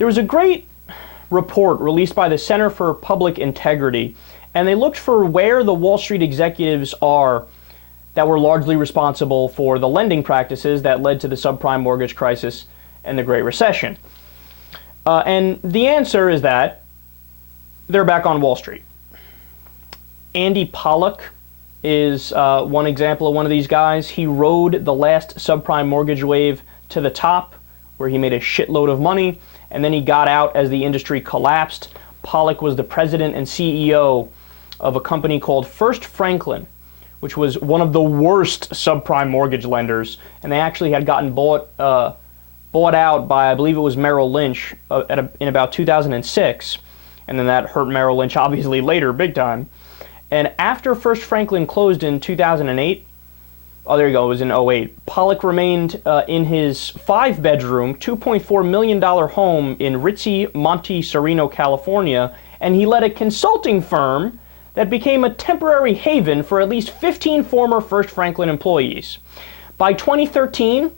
There was a great report released by the Center for Public Integrity, and they looked for where the Wall Street executives are that were largely responsible for the lending practices that led to the subprime mortgage crisis and the Great Recession. And the answer is that they're back on Wall Street. Andy Pollock is one example of one of these guys. He rode the last subprime mortgage wave to the top, where he made a shitload of money, and then he got out as the industry collapsed. Pollock was the president and CEO of a company called First Franklin, which was one of the worst subprime mortgage lenders, and they actually had gotten bought out by, I believe it was Merrill Lynch in about 2006, and then that hurt Merrill Lynch obviously later big time. And after First Franklin closed in 2008, oh, there you go, it was in 2008, Pollock remained in his 5-bedroom, $2.4 million home in ritzy Monte Sereno, California, and he led a consulting firm that became a temporary haven for at least 15 former First Franklin employees. By 2013,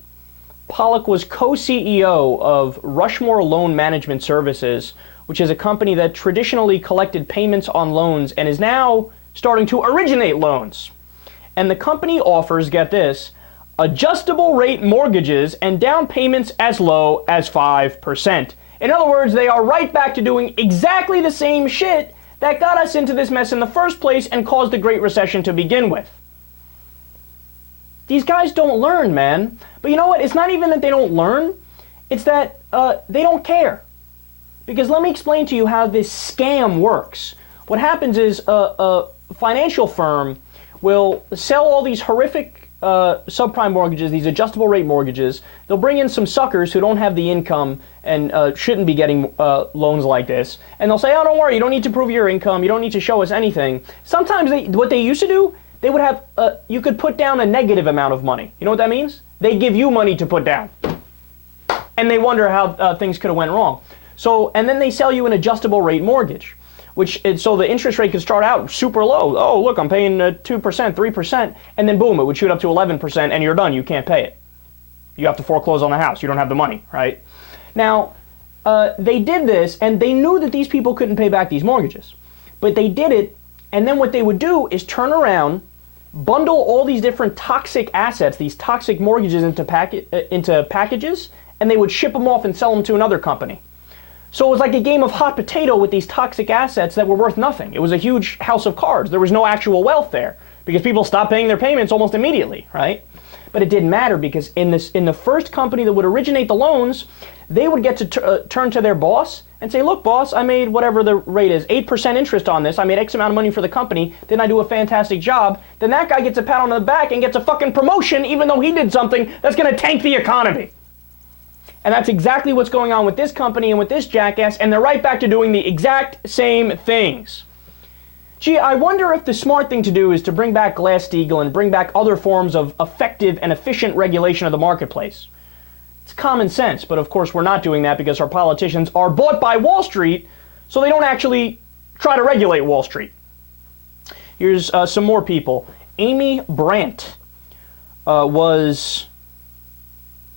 Pollock was co-CEO of Rushmore Loan Management Services, which is a company that traditionally collected payments on loans and is now starting to originate loans. And the company offers, get this, adjustable rate mortgages and down payments as low as 5%. In other words, they are right back to doing exactly the same shit that got us into this mess in the first place and caused the Great Recession to begin with. These guys don't learn, man. But you know what? It's not even that they don't learn. It's that they don't care. Because let me explain to you how this scam works. What happens is a financial firm will sell all these horrific subprime mortgages, these adjustable rate mortgages. They'll bring in some suckers who don't have the income and shouldn't be getting loans like this. And they'll say, oh, don't worry, you don't need to prove your income. You don't need to show us anything. Sometimes what they used to do, they would have, you could put down a negative amount of money. You know what that means? They give you money to put down. And they wonder how things could have went wrong. So, and then they sell you an adjustable rate mortgage, so the interest rate could start out super low. Oh, look, I'm paying 2%, 3%, and then boom, it would shoot up to 11%, and you're done. You can't pay it. You have to foreclose on the house. You don't have the money, right? Now, they did this, and they knew that these people couldn't pay back these mortgages. But they did it, and then what they would do is turn around, bundle all these different toxic assets, these toxic mortgages into packages, and they would ship them off and sell them to another company. So it was like a game of hot potato with these toxic assets that were worth nothing. It was a huge house of cards. There was no actual wealth there because people stopped paying their payments almost immediately, right? But it didn't matter because in the first company that would originate the loans, they would get to turn to their boss and say, look, boss, I made whatever the rate is, 8% interest on this. I made X amount of money for the company. Then I do a fantastic job. Then that guy gets a pat on the back and gets a fucking promotion even though he did something that's going to tank the economy. And that's exactly what's going on with this company and with this jackass, and they're right back to doing the exact same things. Gee, I wonder if the smart thing to do is to bring back Glass-Steagall and bring back other forms of effective and efficient regulation of the marketplace. It's common sense, but of course we're not doing that because our politicians are bought by Wall Street, so they don't actually try to regulate Wall Street. Here's some more people. Amy Brandt was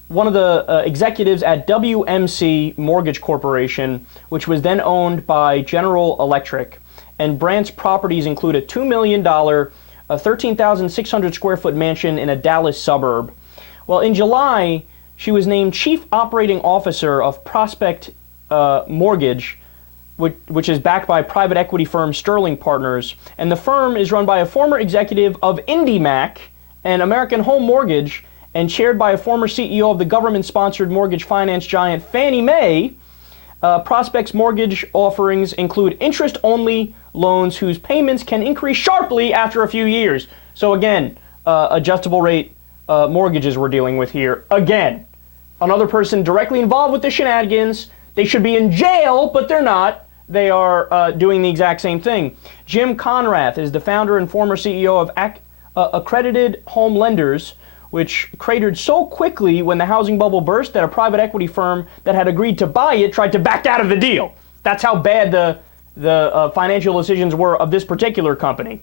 one of the executives at WMC Mortgage Corporation, which was then owned by General Electric. And Brandt's properties include a $2 million, 13,600 square foot mansion in a Dallas suburb. Well, in July, she was named Chief Operating Officer of Prospect Mortgage, which is backed by private equity firm Sterling Partners. And the firm is run by a former executive of IndyMac and American Home Mortgage, and chaired by a former CEO of the government-sponsored mortgage finance giant Fannie Mae. Prospect's mortgage offerings include interest-only loans whose payments can increase sharply after a few years. So again, adjustable rate mortgages we're dealing with here. Again, another person directly involved with the shenanigans. They should be in jail, but they're not. They are doing the exact same thing. Jim Conrath is the founder and former CEO of Accredited Home Lenders, which cratered so quickly when the housing bubble burst that a private equity firm that had agreed to buy it tried to back out of the deal. That's how bad the financial decisions were of this particular company.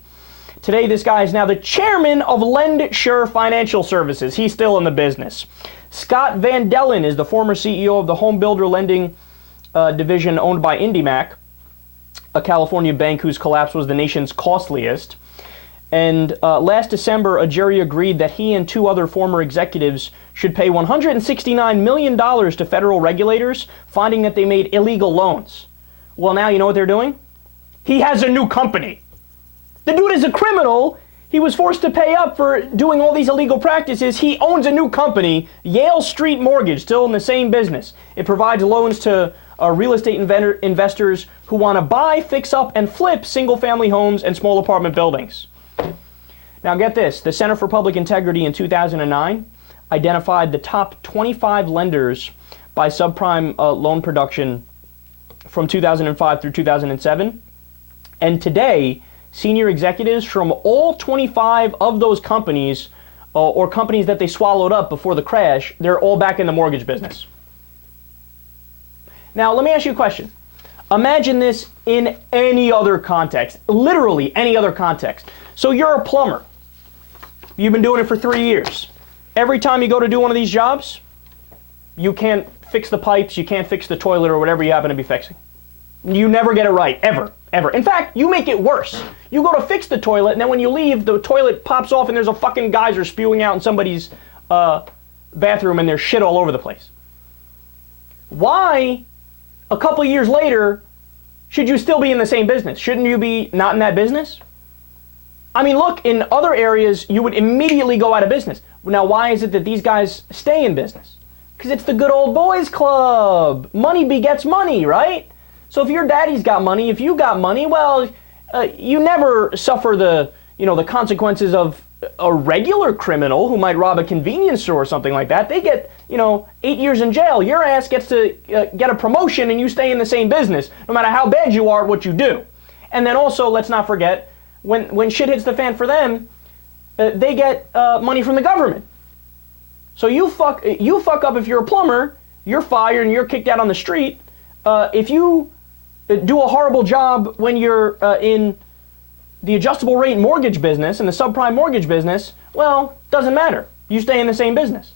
Today, this guy is now the chairman of LendSure Financial Services. He's still in the business. Scott Van Dellen is the former CEO of the home builder lending division owned by IndyMac, a California bank whose collapse was the nation's costliest. And last December, a jury agreed that he and two other former executives should pay $169 million to federal regulators, finding that they made illegal loans. Well, now you know what they're doing? He has a new company. The dude is a criminal. He was forced to pay up for doing all these illegal practices. He owns a new company, Yale Street Mortgage, still in the same business. It provides loans to real estate investors who want to buy, fix up, and flip single-family homes and small apartment buildings. Now get this, the Center for Public Integrity in 2009 identified the top 25 lenders by subprime loan production from 2005 through 2007. And today, senior executives from all 25 of those companies, or companies that they swallowed up before the crash, they're all back in the mortgage business. Now, let me ask you a question. Imagine this in any other context, literally any other context. So you're a plumber. You've been doing it for 3 years. Every time you go to do one of these jobs, you can't fix the pipes, you can't fix the toilet or whatever you happen to be fixing. You never get it right, ever. In fact, you make it worse. You go to fix the toilet, and then when you leave, the toilet pops off and there's a fucking geyser spewing out in somebody's bathroom and there's shit all over the place. Why, a couple years later, should you still be in the same business? Shouldn't you be not in that business? I mean, look, in other areas, you would immediately go out of business. Now, why is it that these guys stay in business? Because it's the good old boys club. Money begets money, right? So if your daddy's got money, if you got money, well, you never suffer the consequences of a regular criminal who might rob a convenience store or something like that. They get, 8 years in jail. Your ass gets to get a promotion and you stay in the same business, no matter how bad you are at what you do. And then also, let's not forget, when shit hits the fan for them, they get money from the government. So you fuck up if you're a plumber, you're fired and you're kicked out on the street. If you do a horrible job when you're in the adjustable rate mortgage business and the subprime mortgage business, well, doesn't matter. You stay in the same business.